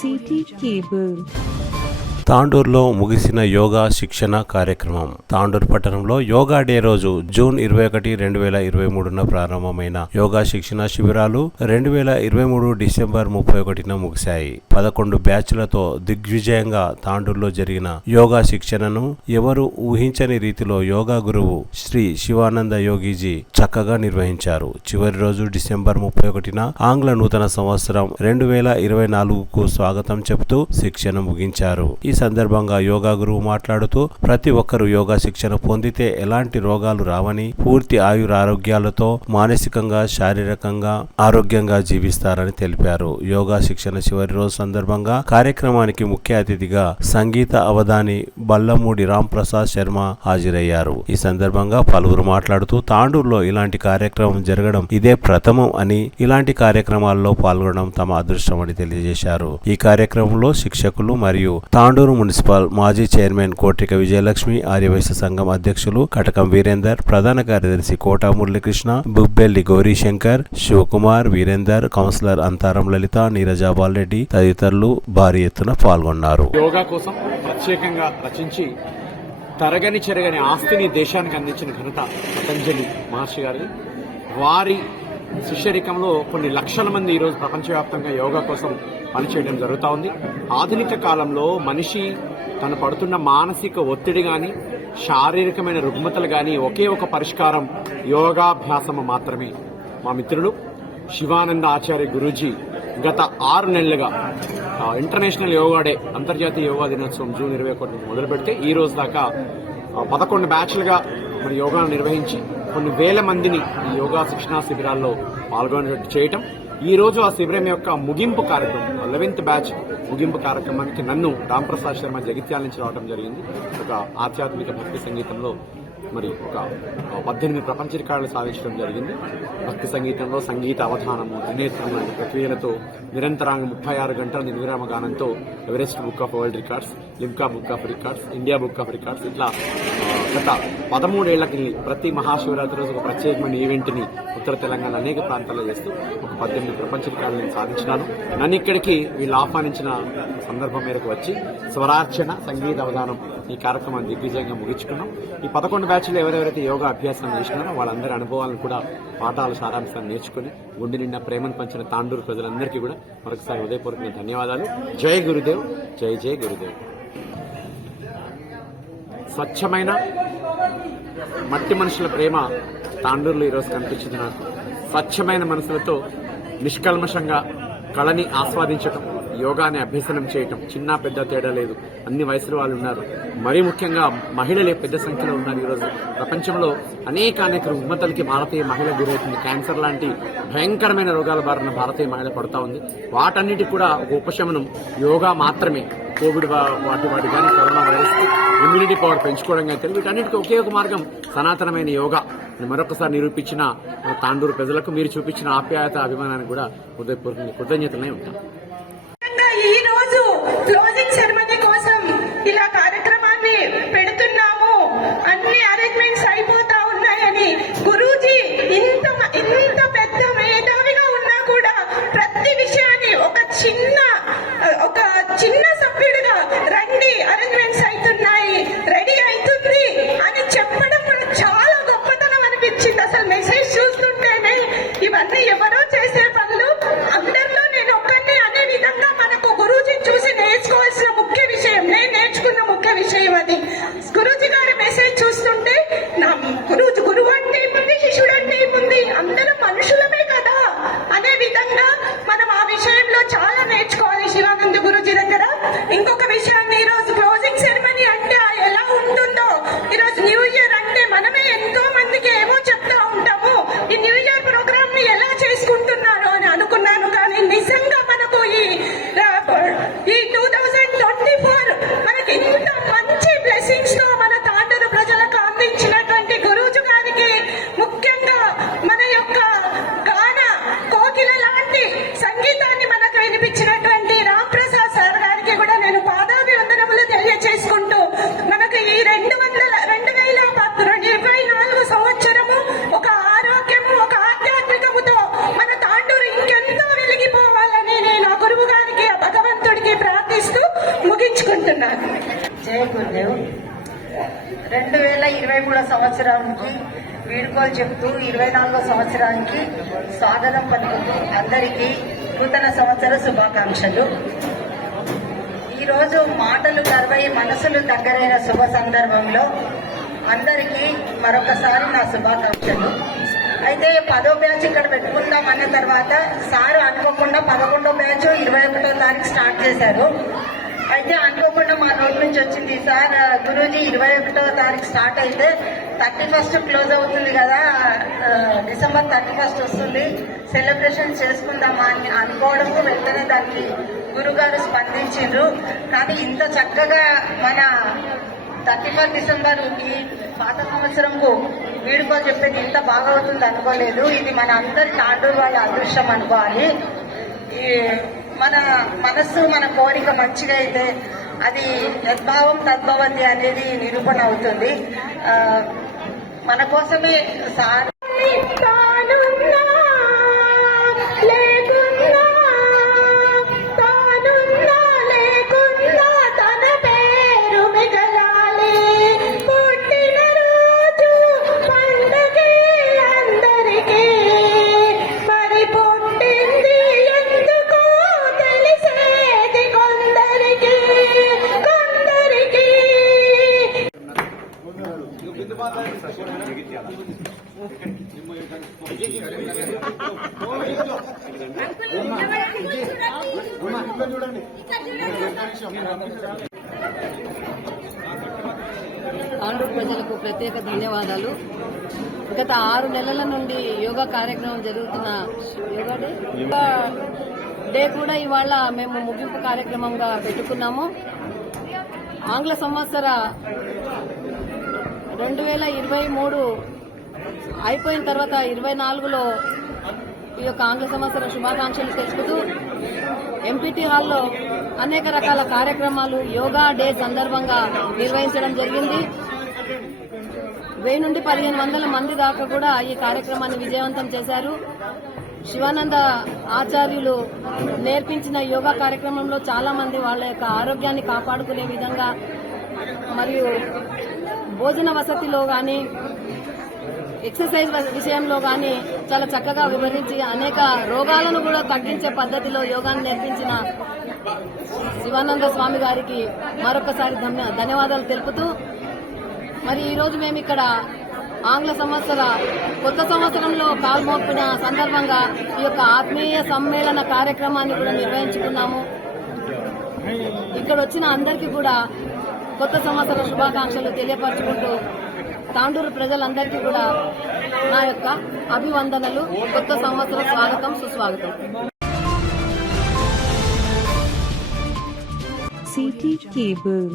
City cable. తాండూరులో ముగిసిన యోగా శిక్షణ కార్యక్రమం. తాండూరు పట్టణంలో యోగా డే రోజు జూన్ 21, 2023న ప్రారంభమైన యోగా శిక్షణ శిబిరాలు 2023 డిసెంబర్ 31న ముగిశాయి. 11 బ్యాచ్లతో దిగ్విజయంగా తాండూరులో జరిగిన యోగా శిక్షణను ఎవరు ఊహించని రీతిలో యోగా గురువు శ్రీ శివానంద యోగీజీ చక్కగా నిర్వహించారు. చివరి రోజు డిసెంబర్ 31న ఆంగ్ల నూతన సంవత్సరం 2024కు స్వాగతం చెబుతూ శిక్షణ ముగించారు. ఈ సందర్భంగా యోగా గురువు మాట్లాడుతూ ప్రతి ఒక్కరూ యోగా శిక్షణ పొందితే ఎలాంటి రోగాలు రావని, పూర్తి ఆయురారోగ్యాలతో మానసికంగా శారీరకంగా ఆరోగ్యంగా జీవిస్తారని తెలిపారు. యోగా శిక్షణ చివరి రోజు సందర్భంగా కార్యక్రమానికి ముఖ్య అతిథిగా సంగీత అవధాని బల్లమూడి రాంప్రసాద్ శర్మ హాజరయ్యారు. ఈ సందర్భంగా పలువురు మాట్లాడుతూ తాండూరులో ఇలాంటి కార్యక్రమం జరగడం ఇదే ప్రథమం అని, ఇలాంటి కార్యక్రమాల్లో పాల్గొనడం తమ అదృష్టమని తెలియజేశారు. ఈ కార్యక్రమంలో శిక్షకులు మరియు తాండూరు మున్సిపల్ మాజీ చైర్మన్ కోట్రిక విజయలక్ష్మి, ఆర్యవైశ్య సంఘం అధ్యక్షులు కటకం వీరేందర్, ప్రధాన కార్యదర్శి కోట మురళీకృష్ణ, బుబ్బెల్లి గౌరీశంకర్, శివకుమార్, వీరేందర్, కౌన్సిలర్ అంతారం లలిత, నీరజాబాల్ రెడ్డి తదితరులు భారీ ఎత్తున పాల్గొన్నారు. యోగా కోసం ప్రత్యేకంగా రచించి తరగని చెరగని ఆస్తిని దేశానికి అందించిన ఘనత పతంజలి మహర్షి గారిది. వారి శిష్యరికంలో కొన్ని లక్షల మంది ఈరోజు ప్రపంచవ్యాప్తంగా యోగా కోసం పనిచేయడం జరుగుతూ ఉంది. ఆధునిక కాలంలో మనిషి తను పడుతున్న మానసిక ఒత్తిడి కానీ, శారీరకమైన రుగ్మతలు కానీ ఒకే ఒక పరిష్కారం యోగాభ్యాసము మాత్రమే. మా మిత్రులు శివానంద ఆచార్య గురూజీ గత 6 నెలలుగా ఇంటర్నేషనల్ యోగా డే, అంతర్జాతీయ యోగా దినోత్సవం జూన్ 21 మొదలు పెడితే ఈ రోజు దాకా 11 బ్యాచ్లుగా మరి యోగాను నిర్వహించి కొన్ని వేల మందిని ఈ యోగా శిక్షణా శిబిరాల్లో పాల్గొనేటట్టు చేయటం. ఈ రోజు ఆ శిబిరం యొక్క ముగింపు కార్యక్రమం 11th బ్యాచ్ ముగింపు కార్యక్రమానికి నన్ను రాంప్రసాద్ శర్మ జగిత్యాల నుంచి రావడం జరిగింది. ఒక ఆధ్యాత్మిక భక్తి సంగీతంలో మరి ఒక 18 ప్రపంచ రికార్డులు సాధించడం జరిగింది. భక్తి సంగీతంలో సంగీత అవధానము, త్రినేత్రం లాంటి ప్రక్రియలతో నిరంతరాంగ 36 గంటల నిర్విరామ గానంతో Everest book of world records, Limca book of records, India book of records, ఇట్లా గత 13 ఏళ్లకి ప్రతి మహాశివరాత్రి రోజు ఒక ప్రత్యేకమైన ఈవెంట్ని ఉత్తర తెలంగాణ అనేక ప్రాంతాల్లో చేస్తూ ఒక 18 ప్రపంచ రికార్డులు నేను సాధించినాను. నన్ను ఇక్కడికి వీళ్ళు ఆహ్వానించిన సందర్భం మేరకు వచ్చి స్వరార్చన, సంగీత అవధానం ఈ కార్యక్రమాన్ని దిగ్విజయంగా ముగించుకున్నాం. ఈ 11 బ్యాచ్లో ఎవరెవరైతే యోగా అభ్యాసం చేసినారో వాళ్ళందరి అనుభవాలను కూడా పాఠాల సారాంశాన్ని నేర్చుకుని గుండె నిండా ప్రేమను పంచిన తాండూరు ప్రజలందరికీ కూడా మరొకసారి హృదయపూర్వక ధన్యవాదాలు. జై గురుదేవ్, జై జై గురుదేవ్. స్వచ్ఛమైన మట్టి మనుషుల ప్రేమ తాండూరులో ఈరోజు కనిపించింది నాకు. స్వచ్ఛమైన మనసులతో నిష్కల్మషంగా కళని ఆస్వాదించటం, యోగాని అభ్యసనం చేయటం, చిన్న పెద్ద తేడా లేదు, అన్ని వయసుల వాళ్ళు ఉన్నారు. మరీ ముఖ్యంగా మహిళలే పెద్ద సంఖ్యలో ఉన్నారు. ఈరోజు ప్రపంచంలో అనేక రుగ్మతలకి భారతీయ మహిళ గురవుతుంది. క్యాన్సర్ లాంటి భయంకరమైన రోగాల బారిన భారతీయ మహిళ పడుతూ ఉంది. వాటన్నిటికి కూడా ఒక ఉపశమనం యోగా మాత్రమే. కోవిడ్ వాటి కానీ కరోనా వైరస్ ఇమ్యూనిటీ పవర్ పెంచుకోవడం అయితే వీటన్నిటికీ ఒకే ఒక మార్గం సనాతనమైన యోగా. మరొకసారి నిరూపించిన తాండూరు ప్రజలకు మీరు చూపించిన ఆప్యాయత, అభిమానానికి కూడా హృదయపూర్వక కృతజ్ఞతలే ఉంటాం. ఈ రోజు క్లోజింగ్ సెరమనీ కోసం ఇలా కార్యక్రమాన్ని పెడుతున్నాము. అన్ని అరేంజ్మెంట్స్ అయిపోతా ఉన్నాయని గురూజీ ఇంత పెద్ద మేధావిగా ఉన్నా కూడా ప్రతి విషయాన్ని ఒక చిన్న సభ్యుడిగా రండి, అరేంజ్మెంట్స్ అవుతున్నాయి, రెడీ అవుతుంది అని చెప్పడం చాలా గొప్పతనం అనిపించింది. అసలు మెసేజ్ చూస్తుంటేనే ఇవన్నీ ఎవరో చేసే పనులు, అందరిలో నేను ఒక్కరిని అనే 2023 సంవత్సరానికి వీడ్కోలు చెప్తూ 24వ సంవత్సరానికి స్వాగతం పలుకుతూ అందరికీ నూతన సంవత్సర శుభాకాంక్షలు. ఈరోజు మాటలు కరువై మనసులు దగ్గరైన శుభ సందర్భంలో అందరికీ మరొకసారి నా శుభాకాంక్షలు. అయితే 10వ బ్యాచ్ ఇక్కడ పెట్టుకుందాం అన్న తర్వాత సార్ అనుకోకుండా 11వ బ్యాచ్ 21వ తారీఖు స్టార్ట్ చేశారు. అయితే అనుకోకుండా మా నోటి నుంచి వచ్చింది, సార్ గురూజీ 21వ తారీఖు స్టార్ట్ అయితే 31st క్లోజ్ అవుతుంది కదా, డిసెంబర్ 31st వస్తుంది, సెలబ్రేషన్ చేసుకుందామా అని అనుకోవడము వెంటనే దానికి గురుగారు స్పందించిండ్రు. కానీ ఇంత చక్కగా మన 31 డిసెంబర్ ఈ పాత సంవత్సరంకు వీడుకోలు చెప్పేది ఇంత బాగా అవుతుంది అనుకోలేదు. ఇది మన అందరి తాండూరు వాళ్ళ అదృష్టం అనుకోవాలి. మన మనస్సు మన కోరిక మంచిగా అయితే అది యద్భావం తద్భవతి అనేది నిరూపణ అవుతుంది. మన కోసమే సార్ తాండూరు ప్రజలకు ప్రత్యేక ధన్యవాదాలు. గత 6 నెలల నుండి యోగా కార్యక్రమం జరుగుతున్న యోగా డే కూడా ఇవాళ మేము ముగింపు కార్యక్రమంగా పెట్టుకున్నాము. ఆంగ్ల సంవత్సర 2023 అయిపోయిన తర్వాత 24లో ఈ యొక్క ఆంగ్ల సంవత్సర శుభాకాంక్షలు తెలుపుతూ ఎంపీటీ హాల్లో అనేక రకాల కార్యక్రమాలు యోగా డే సందర్భంగా నిర్వహించడం జరిగింది. 1000 నుండి 1500 మంది దాకా కూడా ఈ కార్యక్రమాన్ని విజయవంతం చేశారు. శివానంద ఆచార్యులు నేర్పించిన యోగా కార్యక్రమంలో చాలా మంది వాళ్ళ యొక్క ఆరోగ్యాన్ని కాపాడుకునే విధంగా మరియు భోజన వసతిలో గాని ఎక్సర్సైజ్ విషయంలో గాని చాలా చక్కగా వివరించి అనేక రోగాలను కూడా తగ్గించే పద్ధతిలో యోగాను నేర్పించిన శివానంద స్వామి గారికి మరొకసారి ధన్యవాదాలు తెలుపుతూ మరి ఈరోజు మేము ఇక్కడ ఆంగ్ల సంవత్సర కొత్త సంవత్సరంలో కాల్మోపిన సందర్భంగా ఈ యొక్క ఆత్మీయ సమ్మేళన కార్యక్రమాన్ని కూడా నిర్వహించుకున్నాము. ఇక్కడ వచ్చిన అందరికీ కూడా కొత్త సంవత్సర శుభాకాంక్షలు తెలియపరచుకుంటూ తాండూరు ప్రజలందరికీ కూడా నా యొక్క అభివందనలు. కొత్త సంవత్సర స్వాగతం, సుస్వాగతం. CT Cable